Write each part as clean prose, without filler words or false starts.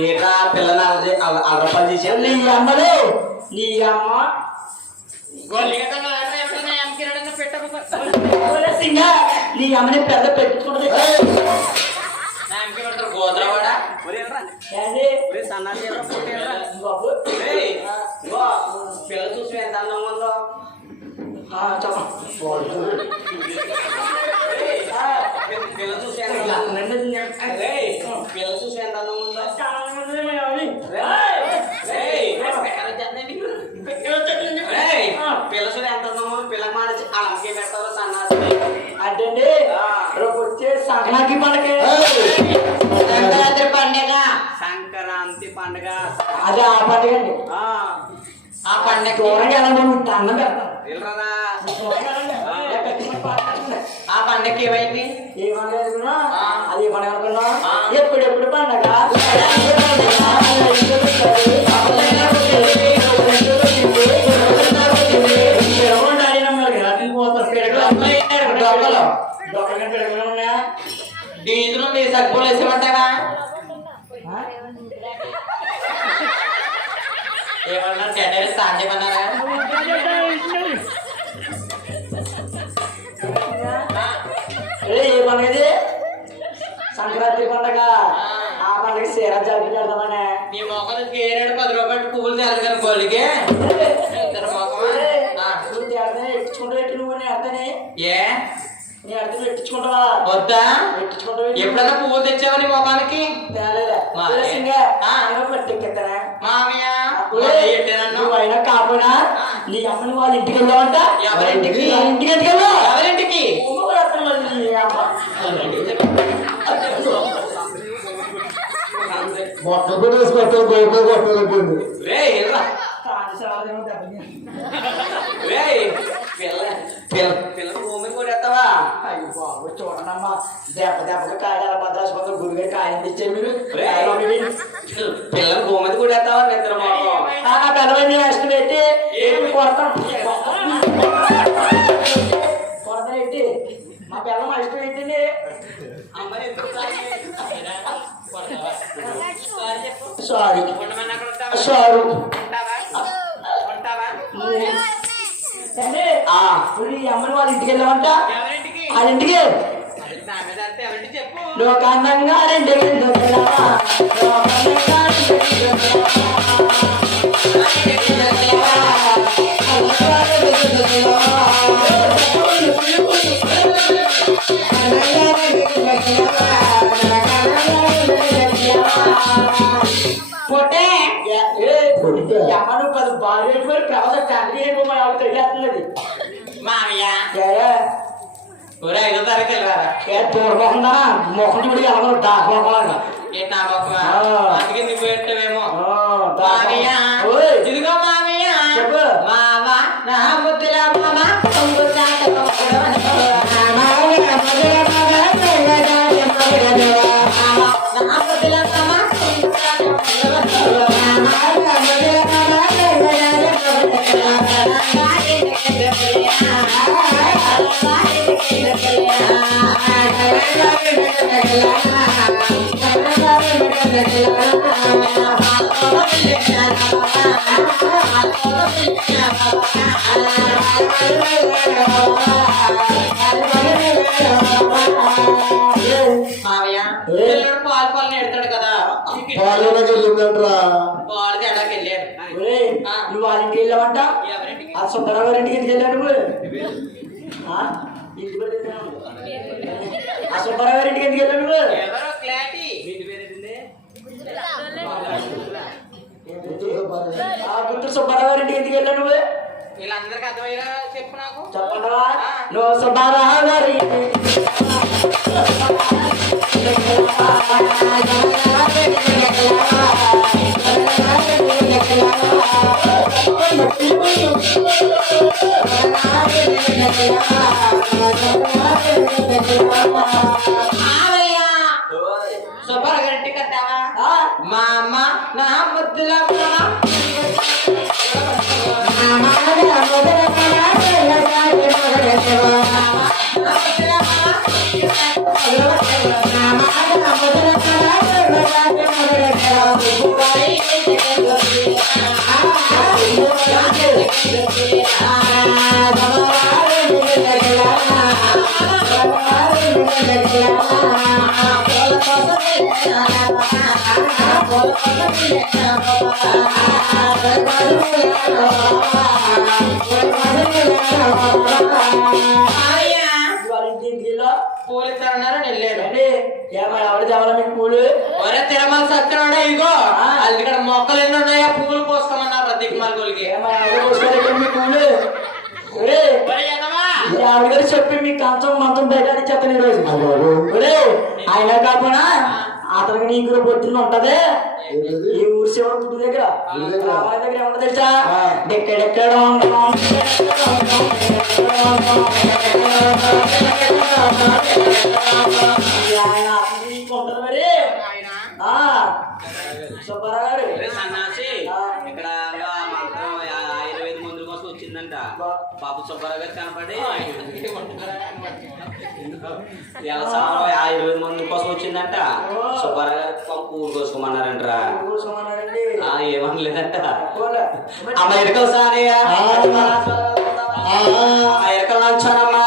ఏట్రా పిల్లని అలరపాలు చేశారు. నీ అమ్మలే నీ అమ్మ నీ అమ్మని పెద్ద పెట్టుకుంటుంది. గోదావడా పిల్ల చూసి ఎంత అన్నం ఉందో పిల్ల చూసి ఎంత అన్నం ఉందో పిల్లసుడు ఎంత ఉందో పిల్ల మాడిచి అమ్మకి పెడతారో సన్నాసి అంటే రేపు వచ్చే సంక్రాంతి పండుగ సంక్రాంతి పండుగ సంక్రాంతి పండుగ అదే ఆ పండుగ అండి. ఆ పండుగ దూరంగా వెళ్ళకుండా అన్నం పెడతాం. ఆ పండుగకి ఏమైంది? ఏ పండుగ అనుకున్నా అది పండుగ అనుకున్నా ఎప్పుడెప్పుడు పండుగ డీజిల్ సగ్గులు వేసేమంటావా? ఏమన్నా చెడ్డ స్టార్ట్ చేయమన్నారా? ఏ పండుగ సంక్రాంతి పండుగ. ఆ పండుగ సీరా జరిపి పెడతామనే. నీ మొక్కలు ఏరేడు 10 రూపాయలు పువ్వులు తేలిగారు గోలికి ఎట్టించుకుంటా పెట్టి నువ్వు నీ అర్థని ఏ నీ అర్థం పెట్టించుకుంటావా? వద్దా? పెట్టించుకుంటా ఎప్పుడన్నా పువ్వులు తెచ్చావా నీ మొఖానికి? నువ్వు అయినా కాకపోయినా నీ అమ్మని వాళ్ళ ఇంటికి వెళ్ళావంట. ఎవరింటికి? ఇంటికి ఎందుకు వెళ్ళావు? ఎవరింటికి? మొక్క పెట్టేసుకొస్తాను గోప కొట్టాలనుకోండి. పిల్లలు భూమిని కొట్టేస్తావా? అయ్యో బాబు చూడండమ్మా దెబ్బకి కాయలు భద్రాసుపత్రి గుడిగా కాయలు తెచ్చారు మీరు. పిల్లలు భూమిని కొట్టేస్తావా? నిద్ర పెద్దవన్నీ ఇష్టం పెట్టి కొడతాం కొడతానేంటి? మా పిల్లలు మా ఇష్టం ఏంటండి? సారీ సారీ అమ్మని వాళ్ళ ఇంటికి వెళ్ళామంట. వాళ్ళ ఇంటికి లోకాందంగా పొట్టే అమ్మను 10 బాగా పెట్టుకొని ప్రవాసం తండ్రి తెలియట్లేదు. మామయ్య ఊరే 5వ తారీఖు వెళ్ళారా? చూడకుండా మొహం చూడి ఎవరు దాకోకుండా నా మొక్క అందుకే నువ్వు పెట్టవేమో. మామయ్య ఇదిగో మామయ్య మామ నా ముద్దుల మామ పాలు ఎడతాడు కదా వెళ్ళిందంటరా పాలు తేడాకి వెళ్ళాడు. నువ్వు వాళ్ళ ఇంటికి వెళ్ళావంట. ఆ సుబ్బరావు గారి ఇంటికి ఎందుకు వెళ్ళాడు నువ్వు? ఆ సుబ్బరావు గారి ఇంటికి ఎందుకు వెళ్ళాడు నువ్వు? ఆ గుంటూరు సుబ్బారావు గారి ఇంటికి ఎందుకు వెళ్ళాడు నువ్వు? వీళ్ళందరికీ అర్థమయ్యేలా చెప్పు నాకు. చెప్పండవా? నువ్వు సుబ్బారావు గారి సుబ్బారావు గారి ఇంటికి వస్తావా? మా అమ్మ నా ముద్దుల ఇవాళ ఇంటిలో పూలు ఇస్తారన్నారని వెళ్ళాను. ఏమో ఎవరు తేవాలా మీకు పూలు? ఒరే తిరుమల సత్యనారాయణ ఇగో అది ఇక్కడ మొక్కలు ఎన్ని ఉన్నాయో పూలు పోసుకోమన్నారు దిక్కుమాలకి. ఏమో ఎవరు పోసుకోలేదు మీ పూలు? ఒరే ఆవిడ గారు చెప్పి మీ కంచం మంచం బయట చెప్తాను ఈరోజు. ఒరే ఆయన కాకుండా అతనికి నీకు కూడా పొద్దున్న ఉంటది ఈ ఊరి శివుడు గుడి దగ్గర రామాలయ దగ్గర ఏమన్నా తెలుసా? ఎక్కడెక్కడ ఉంటది మరి. సుబ్బారావు గారు సన్నాసి ఇక్కడ ఆయుర్వేద మందుల కోసం వచ్చిందంట. బాబు సుబ్బారావు గారు కనపడి ఇలా సమరం ఆయుర్వేద మందుల కోసం వచ్చిందంట. సుబ్బారావు గారు పూలు కోసుకోమన్నారంటరా. ఏమనలేదంట. అమ్మ ఎరకలు సారీ ఎరకలు నచ్చానమ్మా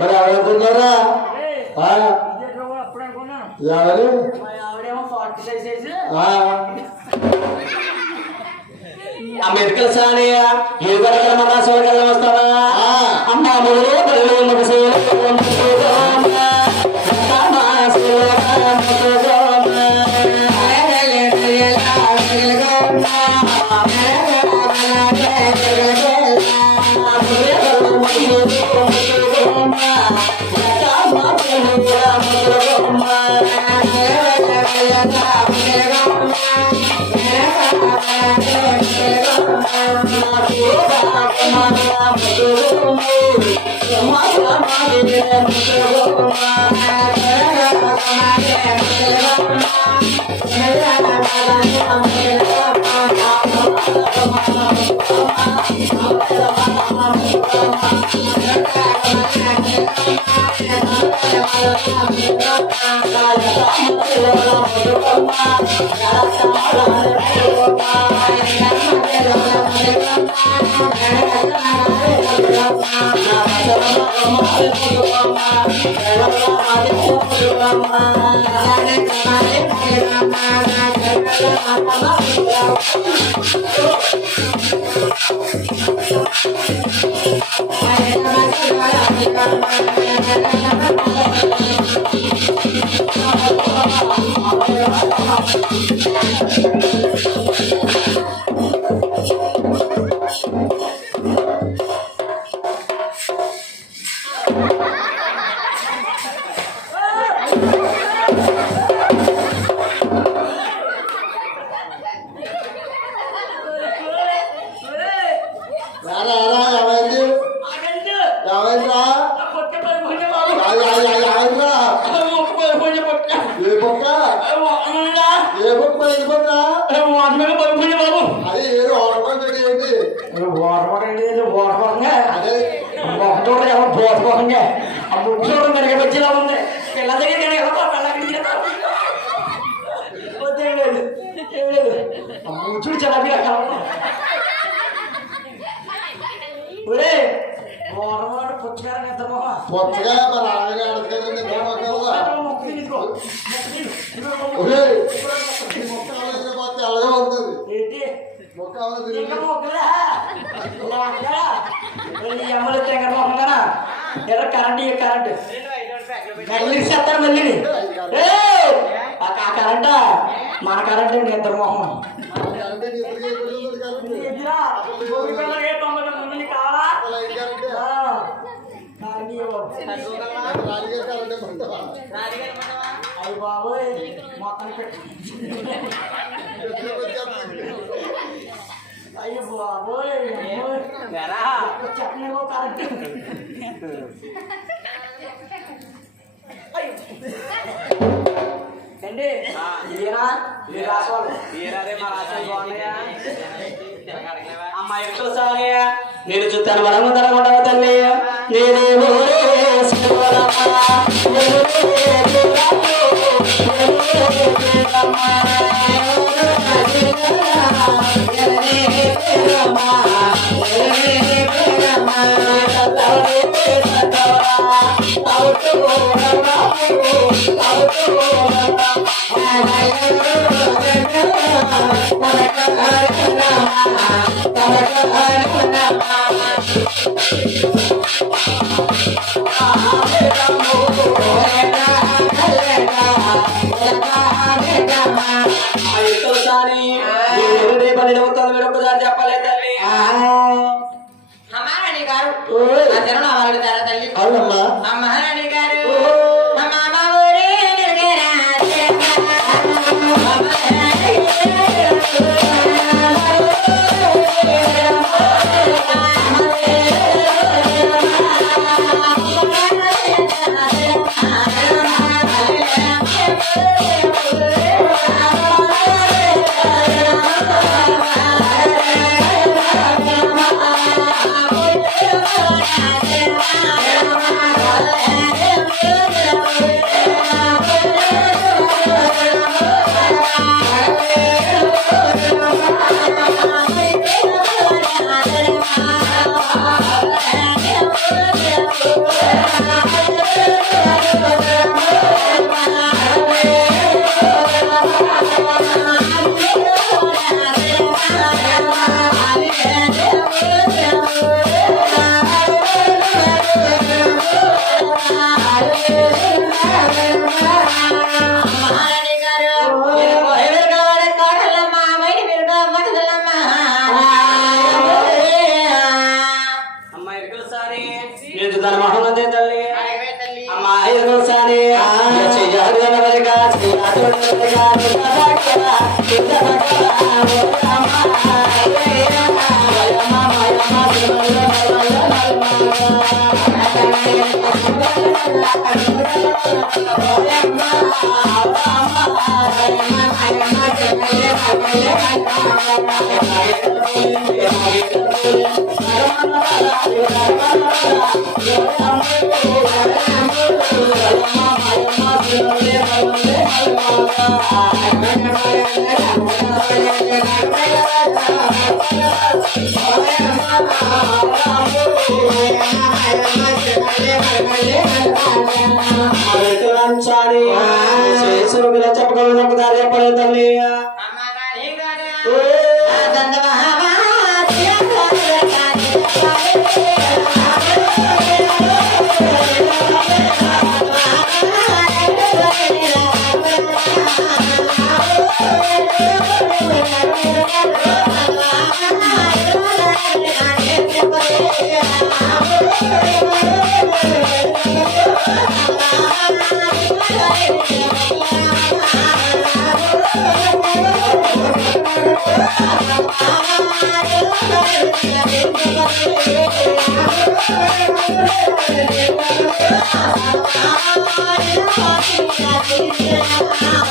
మరి ఎవరున్నారా ఎవరు మెడికల్ సానియా ఏ వరకల మన సోరకల వస్తావా అమ్మ మూడు పళ్ళు బొక్క ఏ బొక్క ఇది బొక్క వాటర్ మీద పడిపోయింది బాబు. అది ఏదో ఆడుకుంటే ఏంటి అదే చూడండి ఎవరు బోధపోకంగా ఆ ముగ్గు చూడండి మెరుగ వచ్చేలా ఉంది. పిల్ల దగ్గర చూడు చలాబీ అక్కడ ఒరే వాడు పుచ్చగారు నిద్ర పొచ్చగా మరి అలాగే ఆడుతుంది మొక్క తీసుకో అలాగే ఉంటుంది ఏంటి మొక్క మొక్కలే అమ్మలు తెంగర మొక్కగా ఎర్ర కరెంట్ మళ్ళీ చెప్తారు మళ్ళీ ఆ కరెంట్ మన కరెంట్ నిద్ర మొహం అయ్యి బాబోయ్ మొత్తం పెట్టి అయ్యి బాబోయ్ చెప్పండి కరెంట్ అండి నేను చూస్తాను బలము తరగొండవ తల్లి నేనేమో ఒకసారి చెప్పలేదు తల్లి అమ్మారాణి గారు తల్లి అవునమ్మా అమ్మారాణి గారు Thank you.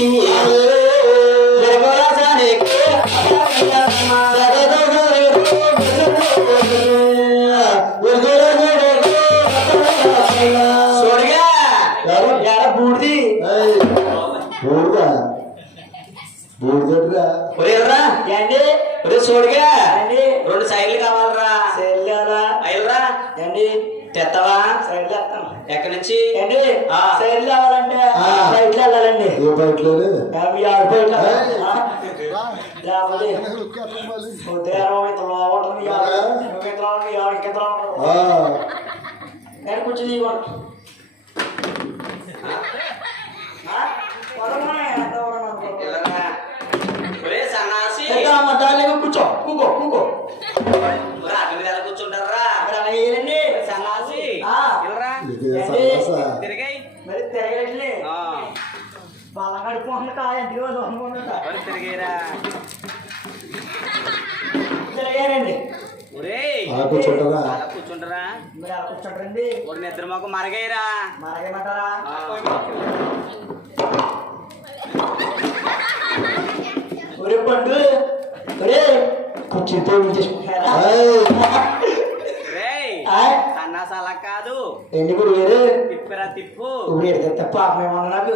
వచ్చి బూడిది బూడిదరా ఒరేరా ఏండి ఒరే సోడిగా అండి 2 సైడ్లు కావాలరా సైడ్ అయ్యరా ఏండి తెత్తవా సైడ్ చేస్తాను ఎక్కడి నుంచి ఏంటి ఆ. సైడ్ కావాలంటే బయటలో వెళ్ళాలండి ఏ బయటలోనే మీ ఆడిపోయిన లేకపోతే మళ్ళీ ఉదయం ఇంత లోపడుతుంది నేను కొంచెం తీసుకోండి ఇల్లరా. ఒరే సన్నాసి కూర్చో కూకో కూకో రాత్రి మీద ఎలా కూర్చుంటారా వేయాలండి సన్నాసి ఆ. ఇల్లరా. తిరిగాయి మరి తిరగట్లే ఆ. బలం కడుపుకుంటున్నా కాయ ఎంతగా అనుకుంటా మరి తిరిగాయిరా తిరగానండి ఒరేయ్ కూర్చుంటారా అలా కూర్చుంటారా మరి అలా కూర్చోండి ఒక నిద్ర మాకు మరగైరా మరగమంటారా ఒరే పండు ఒరే కూర్చుంటే చేసుకుంటారా సన్నాసి అలా కాదు ఎందుకు వేరు తిప్పిరా తిప్పు ఇప్పుడు ఎడితే తప్ప ఆపమేమన్నా నాకు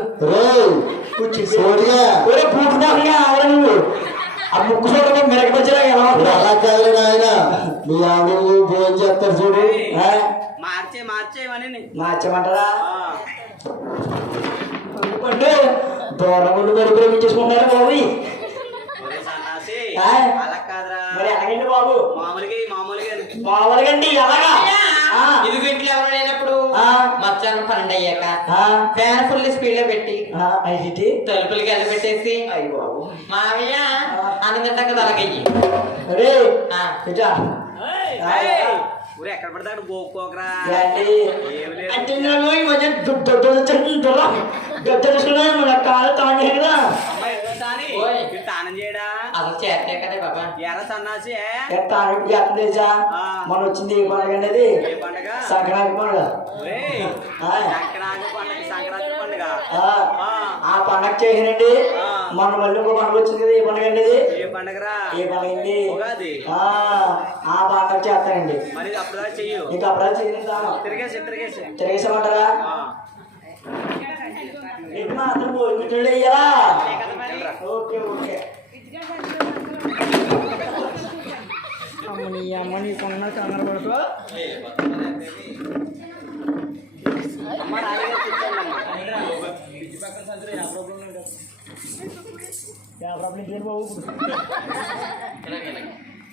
కూర్చుంటే సోడిగా ఒరే పూర్తిగా ఆవిడ నువ్వు ఆ ముక్కు చూడగా మిరగపచ్చరా ఎలా అలా కాదు నాయన మీ ఆవిడ భోజనం చేస్తారు చూడు మార్చేయమని మార్చమంటారా పండు దూరం ఉండి మరి ప్రేమించేసుకుంటారా బాబు సన్నాసి ఆ? అలా కాదురా మరి ఎలాగండి బాబు మామూలుగా మామూలుగా అండి ఎలాగా ఇదిగో ఇంట్లో ఎవరు లేనప్పుడు ఆ. మధ్యాహ్నం 12 అయ్యాక ఆ. ఫ్యాన్ ఫుల్ స్పీడ్ లో పెట్టి అయితే తలుపులకి వెళ్ళి పెట్టేసి అయ్యి బాబు మావయ్య ఆనందంగా తలగయ్యి అరే ఆ. ఇట్లా ఊరు ఎక్కడ పడితే అక్కడ గోక్కోకరా ఏంటి? ఏమి లేదు. అంటే నేను ఈ మధ్య గద్దెలుసుకున్నాను నా కాలు తానే కదా అమ్మాయి ఏదో సాని ఓయ్. వీడు తానం చేయడా అసలు చేస్తే కదా బాబా ఎర్ర సన్నాసి తాను ఎప్పుడు తెలుసా ఆ. మన వచ్చింది ఏ పండుగ అనేది ఏ పండగ సంక్రాంతి పండుగ ఒరేయ్, ఆ. సంక్రాంతి పండుగ ఆ. ఆ పండగ చేసినండి ఆ. మన మళ్ళీ ఇంకో పండుగ వచ్చింది కదా ఏ పండుగ అండి ఇది? ఏ పండగరా ఏ పండుగ అండి ఉగాది ఆ పండుగ చేస్తానండి మరి అప్పుడు చెయ్యు ఇంకా అప్పుడు చేస్తాను తిరిగేసి తిరిగేసామంటారా ఇది మాత్రం పోయినట్టు అయ్యారా ఓకే ఓకే అమ్మని కొన్న కంగారు పడుకో అమ్మ రాలేగా కూర్చోండమ్మా ప్రాబ్లం బాబు